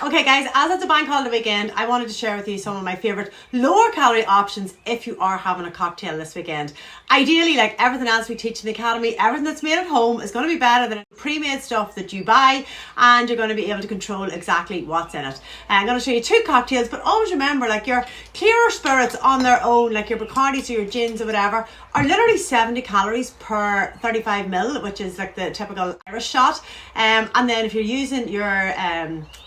Okay guys, as it's a bank holiday weekend, I wanted to share with you some of my favourite lower calorie options if you are having a cocktail this weekend. Ideally, like everything else we teach in the Academy, everything that's made at home is going to be better than pre-made stuff that you buy, and you're going to be able to control exactly what's in it. I'm going to show you two cocktails, but always remember, like your clearer spirits on their own, like your Bacardis or your gins or whatever, are literally 70 calories per 35 ml, which is like the typical Irish shot. And then if you're using your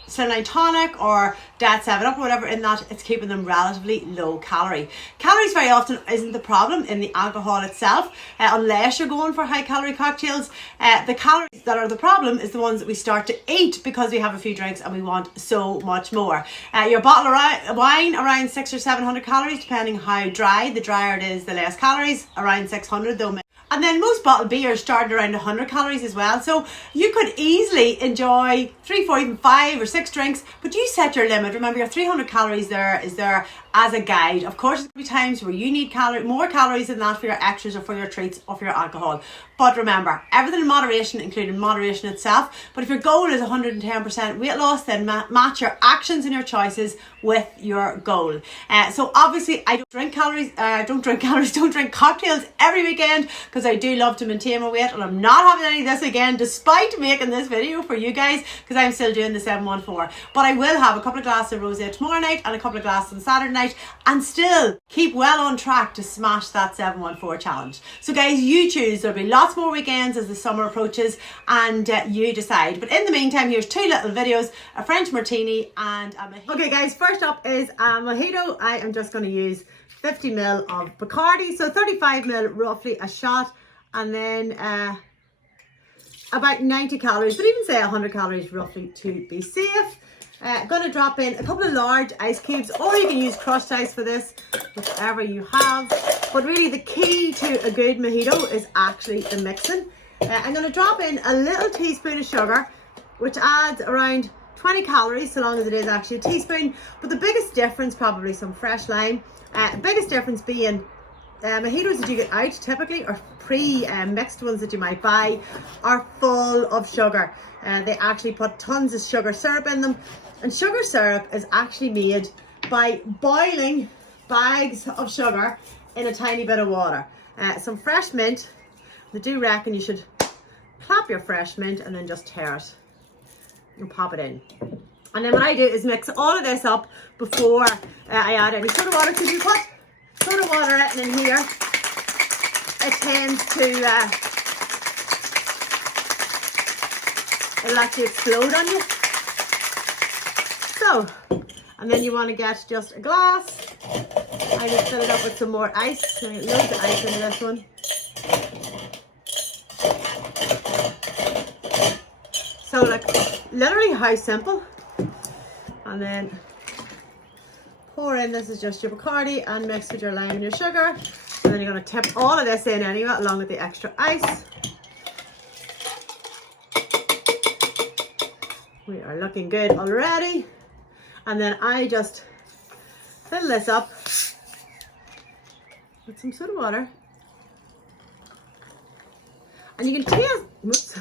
Slimline tonic or Dad 7 Up or whatever in that, it's keeping them relatively low calorie. Calories very often isn't the problem in the alcohol itself, unless you're going for high calorie cocktails. The calories that are the problem is the ones that we start to eat because we have a few drinks and we want so much more. Your bottle of wine around 600 or 700 calories, depending how dry. The drier it is, the less calories, around 600 though. And then most bottled beers start around 100 calories as well. So you could easily enjoy 3, 4, even 5 or 6 drinks, but you set your limit. Remember, your 300 calories there is there as a guide. Of course, there'll be times where you need more calories than that for your extras or for your treats or for your alcohol. But remember, everything in moderation, including moderation itself. But if your goal is 110% weight loss, then match your actions and your choices with your goal. So obviously, I don't drink cocktails every weekend because I do love to maintain my weight, and I'm not having any of this again, despite making this video for you guys, because I'm still doing the 714. But I will have a couple of glasses of rosé tomorrow night and a couple of glasses on Saturday night, and still keep well on track to smash that 714 challenge. So guys, you choose. There'll be lots more weekends as the summer approaches, and you decide. But in the meantime, here's 2 little videos, a French martini and a mojito. Okay guys, first up is a mojito. I am just going to use 50 ml of Bacardi, so 35 ml roughly a shot, and then about 90 calories, but even say 100 calories roughly to be safe. Going to drop in a couple of large ice cubes, or you can use crushed ice for this, whichever you have. But really the key to a good mojito is actually the mixing. I'm going to drop in a little teaspoon of sugar, which adds around 20 calories, so long as it is actually a teaspoon. But the biggest difference, probably some fresh lime, biggest difference being mojitos that you get out typically, or pre-mixed ones that you might buy, are full of sugar. They actually put tons of sugar syrup in them, and sugar syrup is actually made by boiling bags of sugar in a tiny bit of water. Some fresh mint, they do reckon you should plop your fresh mint and then just tear it and pop it in. And then what I do is mix all of this up before I add any soda water, because you put soda water in here, it tends to it'll actually explode on you. So, and then you want to get just a glass. I just fill it up with some more ice. So loads of ice in this one. So like literally how simple. And then pour in, this is just your Bacardi, and mix with your lime and your sugar. And then you're going to tip all of this in anyway, along with the extra ice. We are looking good already. And then I just fill this up with some soda water. And you can taste, whoops,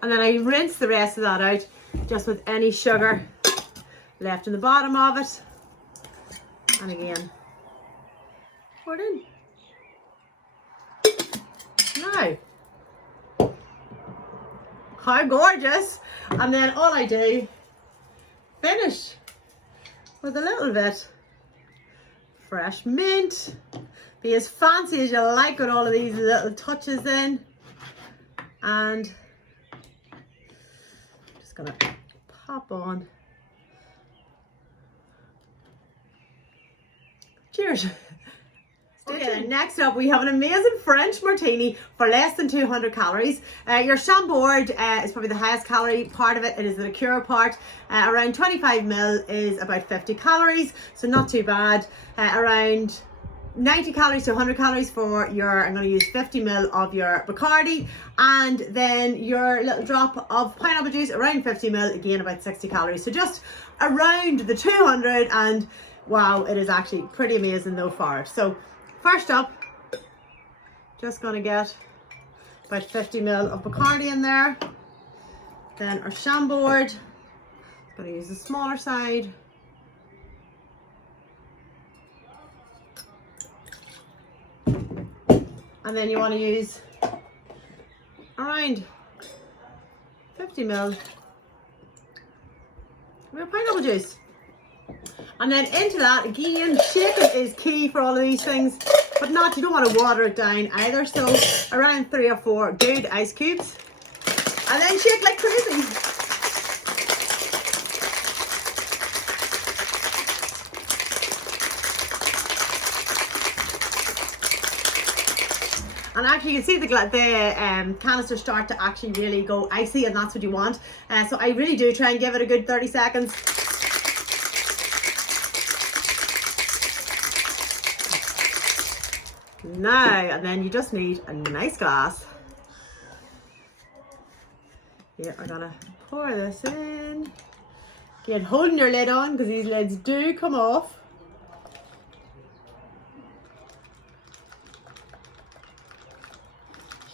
and then I rinse the rest of that out just with any sugar left in the bottom of it. And again, pour it in. Now, how gorgeous. And then all I do, finish with a little bit fresh mint. Be as fancy as you like with all of these little touches in. And just gonna pop on. Cheers. Okay, next up we have an amazing French martini for less than 200 calories. Your Chambord is probably the highest calorie part of it. It is the liqueur part. Around 25 ml is about 50 calories, so not too bad. Around 90 calories to 100 calories for your, I'm going to use 50 ml of your Bacardi, and then your little drop of pineapple juice, around 50 ml, again about 60 calories. So just around the 200, and wow, it is actually pretty amazing though for it. So first up, just going to get about 50 ml of Bacardi in there. Then our Chambord, Gonna use the smaller side. And then you want to use around 50 ml of pineapple juice. And then into that, again, shaking is key for all of these things, but not, you don't want to water it down either. So around 3 or 4 good ice cubes. And then shake like crazy. And actually you can see the canister start to actually really go icy, and that's what you want. So I really do try and give it a good 30 seconds. Now, and then you just need a nice glass. Here, I'm gonna pour this in. Again, holding your lid on because these lids do come off.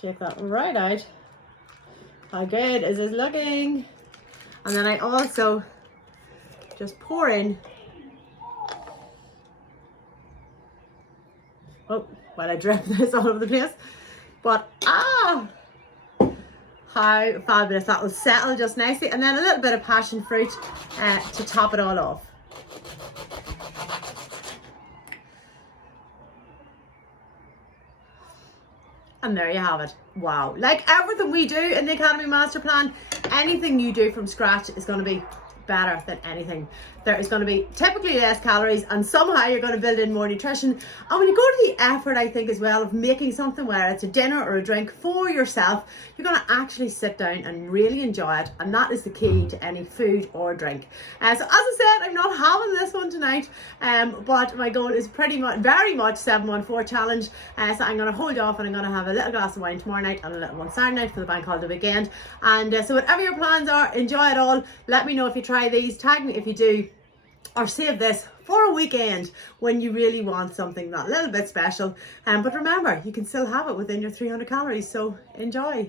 Shake that right out. How good is this looking? And then I also just pour in. Oh, well, I drip this all over the place. But how fabulous. That will settle just nicely. And then a little bit of passion fruit to top it all off. And there you have it. Wow. Like everything we do in the Academy Masterplan, anything you do from scratch is going to be better than anything. There is going to be typically less calories, and somehow you're going to build in more nutrition. And when you go to the effort, I think as well, of making something, where it's a dinner or a drink for yourself, you're going to actually sit down and really enjoy it. And that is the key to any food or drink. So as I said, I'm not having this one tonight, but my goal is very much 714 challenge. So I'm going to hold off, and I'm going to have a little glass of wine tomorrow night and a little one Saturday night for the bank holiday weekend. And so whatever your plans are, enjoy it all. Let me know if you try these, tag me if you do, or save this for a weekend when you really want something that little bit special. But remember, you can still have it within your 300 calories, so enjoy.